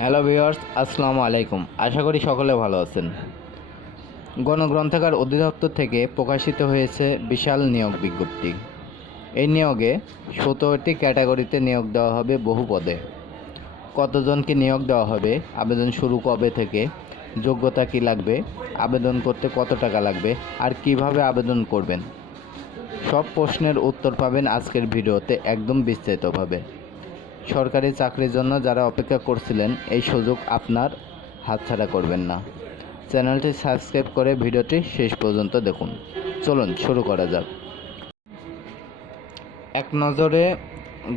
Hello viewers, আসসালামু আলাইকুম। আশা করি সকলে ভালো আছেন। গণগ্রন্থাগার অধিদপ্তর থেকে প্রকাশিত হয়েছে বিশাল নিয়োগ বিজ্ঞপ্তি। এই নিয়োগে সতেরোটি ক্যাটাগরিতে নিয়োগ দেওয়া হবে বহু পদে। কতজনকে নিয়োগ দেওয়া হবে, আবেদন শুরু কবে থেকে, যোগ্যতা কি লাগবে, আবেদন করতে কত টাকা লাগবে, আর কীভাবে আবেদন করবেন? সব প্রশ্নের উত্তর পাবেন আজকের ভিডিওতে একদম বিস্তারিতভাবে। সরকারি চাকরির জন্য যারা অপেক্ষা করছিলেন, এই সুযোগ আপনার হাতছাড়া করবেন না। চ্যানেলটি সাবস্ক্রাইব করে ভিডিওটি শেষ পর্যন্ত দেখুন। চলুন, শুরু করা যাক। এক নজরে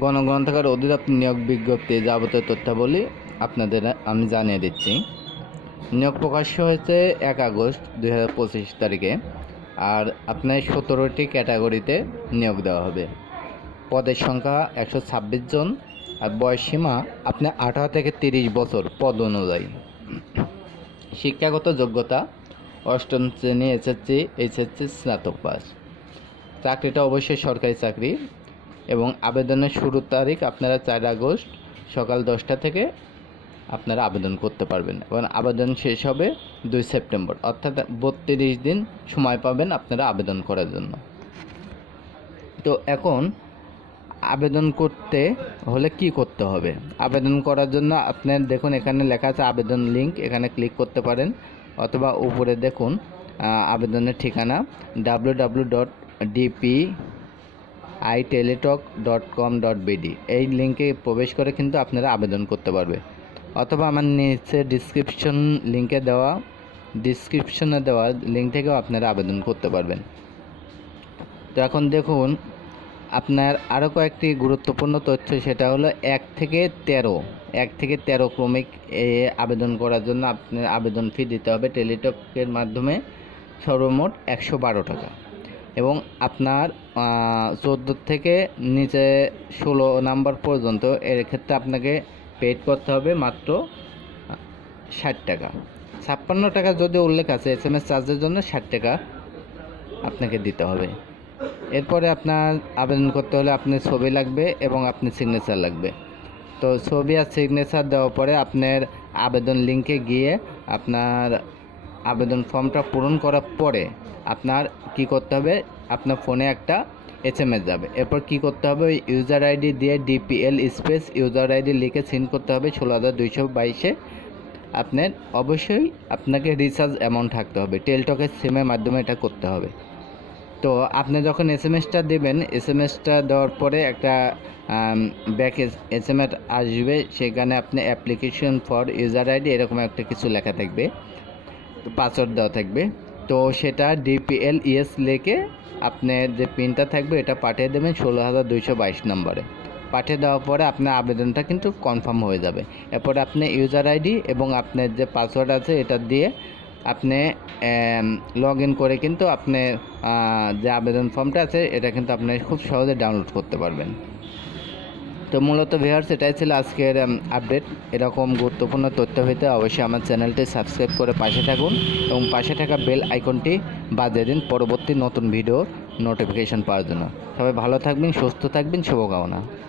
গণগ্রন্থাগার অধিদপ্তর নিয়োগ বিজ্ঞপ্তি যাবতীয় তথ্যাবলী আপনাদের আমি জানিয়ে দিচ্ছি। নিয়োগ প্রকাশ্য হয়েছে এক আগস্ট দুই হাজার পঁচিশ তারিখে, আর আপনার সতেরোটি ক্যাটাগরিতে নিয়োগ দেওয়া হবে। পদের সংখ্যা একশো ছাব্বিশ জন আর বয়স সীমা আপনার আঠারো থেকে তিরিশ বছর পদ অনুযায়ী। শিক্ষাগত যোগ্যতা, অষ্টম শ্রেণি এসএসসি, এইচএসসি স্নাতক পাস। চাকরিটা অবশ্যই সরকারি চাকরি এবং আবেদনের শুরুর তারিখ আপনারা চার আগস্ট সকাল দশটা থেকে আপনারা আবেদন করতে পারবেন এবং আবেদন শেষ হবে দুই সেপ্টেম্বর, অর্থাৎ বত্রিশ দিন সময় পাবেন আপনারা আবেদন করার জন্য। তো এখন আবেদন করতে হলে কি করতে হবে? আবেদন করার জন্য আপনার দেখুন, এখানে লেখা আছে আবেদন লিংক এখানে ক্লিক করতে পারেন। অথবা উপরে দেখুন আবেদনের ঠিকানা W W dot DP I Teletalk dot com dot BD এই লিঙ্কে প্রবেশ করে কিন্তু আপনারা আবেদন করতে পারবে। অথবা আমার নিচে ডিসক্রিপশন লিঙ্কে দেওয়া ডিসক্রিপশনে দেওয়া লিঙ্ক থেকেও আপনারা আবেদন করতে পারবেন। তো এখন দেখুন আপনার আরও কয়েকটি গুরুত্বপূর্ণ তথ্য, সেটা হলো এক থেকে তেরো। এক থেকে তেরো ক্রমিক আবেদন করার জন্য আপনার আবেদন ফি দিতে হবে টেলিটকের মাধ্যমে সর্বমোট একশো বারো টাকা। এবং আপনার চোদ্দ থেকে নিচে ষোলো নাম্বার পর্যন্ত এর ক্ষেত্রে আপনাকে পেড করতে হবে মাত্র ষাট টাকা। ছাপ্পান্ন টাকা যদি উল্লেখ আছে এস এম এস চার্জের জন্য ষাট টাকা আপনাকে দিতে হবে। এরপরে আপনার আবেদন করতে হলে আপনার ছবি লাগবে এবং আপনার সিগনেচার লাগবে। তো ছবি আর সিগনেচার দেওয়ার পরে আপনার আবেদন লিঙ্কে গিয়ে আপনার আবেদন ফর্মটা পূরণ করার পরে আপনার কি করতে হবে? আপনার ফোনে একটা এস এম এস যাবে। এরপর কি করতে হবে? ওই ইউজার আইডি দিয়ে ডিপিএল স্পেস ইউজার আইডি লিখে সেন্ড করতে হবে ষোলো হাজার দুইশো বাইশে। আপনার অবশ্যই আপনাকে রিচার্জ অ্যামাউন্ট থাকতে হবে। টেলটকের সিমের মাধ্যমে এটা করতে হবে। তো আপনি যখন এস এম এসটা দেবেন এস এম এসটা দেওয়ার পরে একটা ব্যাক এস এম এস আসবে, সেখানে আপনি অ্যাপ্লিকেশন ফর ইউজার আইডি এরকম একটা কিছু লেখা থাকবে পাসওয়ার্ড দেওয়া থাকবে। তো সেটা ডিপিএল ইএস লেখে আপনার যে পিনটা থাকবে, এটা পাঠিয়ে দেবেন ষোলো হাজার দুইশো বাইশ নম্বরে। পাঠিয়ে দেওয়ার পরে আপনার আবেদনটা কিন্তু কনফার্ম হয়ে যাবে। এরপরে আপনি ইউজার আইডি এবং আপনার যে পাসওয়ার্ড আছে, এটা দিয়ে আপনি লগ ইন করে কিন্তু আপনি যে আবেদন ফর্মটা আছে, এটা কিন্তু আপনি খুব সহজে ডাউনলোড করতে পারবেন। তো মূলত ভিউয়ার্স, এটাই ছিল আজকের আপডেট এরকম গুরুত্বপূর্ণ তথ্য পেতে অবশ্যই আমার চ্যানেলটি সাবস্ক্রাইব করে পাশে থাকুন এবং পাশে থাকা বেল আইকনটি বাজিয়ে দিন পরবর্তী নতুন ভিডিও নোটিফিকেশন পাওয়ার জন্য। সবাই ভালো থাকবেন, সুস্থ থাকবেন, শুভকামনা।